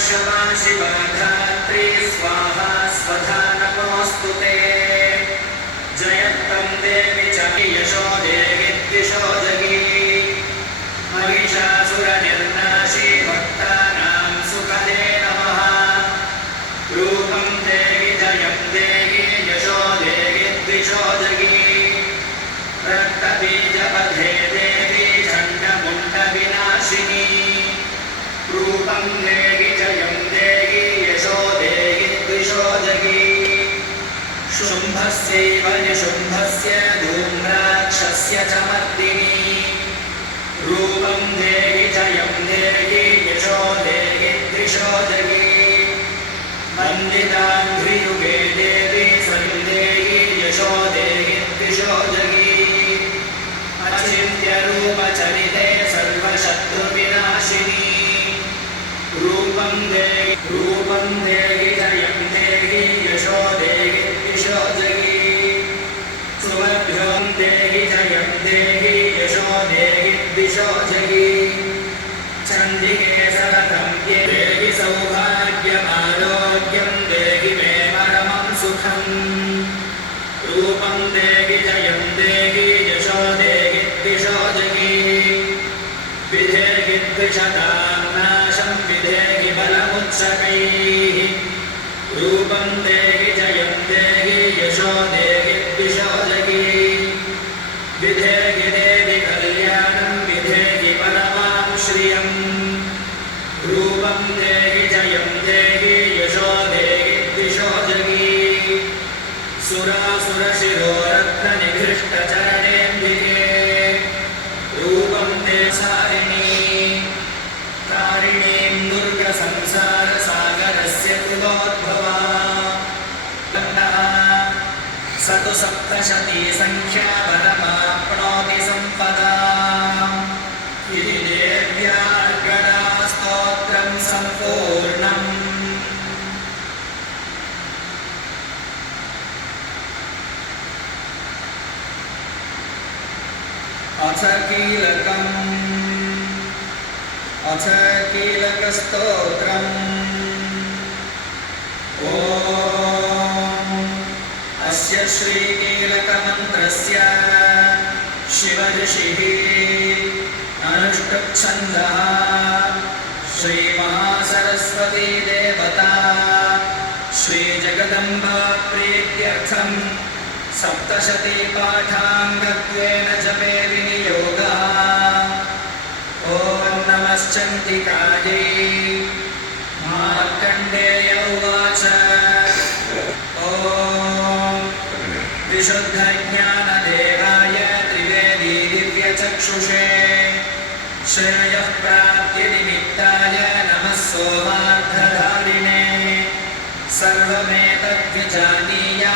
क्षमा शिवा धात्री स्वाहा स्वधा नमोऽस्तु ते जयत्तं देवी च यशो देहि द्विषो जगी महिषासुरनिर्नाशी भक्तानां सुखदे नमः रूपं देहि जयं देहि यशो देहि द्विषो जगी रक्तबीजपथे देवी चण्डमुण्डविनाशिनी रूपं देहि जयं देहि यशो देहि द्विषो जगी शुम्भस्यैव निशुम्भस्य धूम्राक्षस्य च मर्दिनी रूपं देहि जयं देहि यशो देहि द्विषो जगी वन्दिताङ्घ्रियुगे देवी सन्देहि यशो देहि द्विषो जगी अचिन्त्यरूपचरिते सर्वशत्रुविनाशिनी रूपं देहि जयं देहि यशो देहि द्विषो जगी सुमभ्यों देहि जयं देहि यशो देहि द्विषो जगी चण्डिके सततं देहि सौभाग्यमारोग्यं देहि मे परमं सुखम् रूपं देहि जयं देहि यशो देहि द्विषो जगी विधेहि द्विषतां नाशं विधेहि बलमुत्सकैः रूपं देहि जयं देहि यशो देहि द्विषो जगी विधेहि देवि कल्याणं विधेहि परमां श्रियम् रूपं देहि जयं देहि यशो देहि द्विषो जगी सुरासुरशिरोरत्ननिघृष्टचरणेऽम्बिके रूपं ते तारिणीं दुर्गसंसारसागरस्य कृतोद्भवा स तु सप्तशती संख्या परमाप्नोति सम्पदा इति देव्यार्गणा स्तोत्रं सम्पूर्णम् अथ कीलकस्तोत्रम् ॐ अस्य श्रीकीलकमन्त्रस्य शिवऋषिः अनुष्टुप्छन्दः श्रीमहासरस्वती देवता श्रीजगदम्बा प्रीत्यर्थं सप्तशती पाठाङ्गत्वेन जपे विनियोगः ॐ नमश्चण्डिकायै मार्कण्डेय उवाच ॐ विशुद्धज्ञानदेहाय त्रिवेदी दिव्यचक्षुषे श्रेयः प्राप्तिनिमित्ताय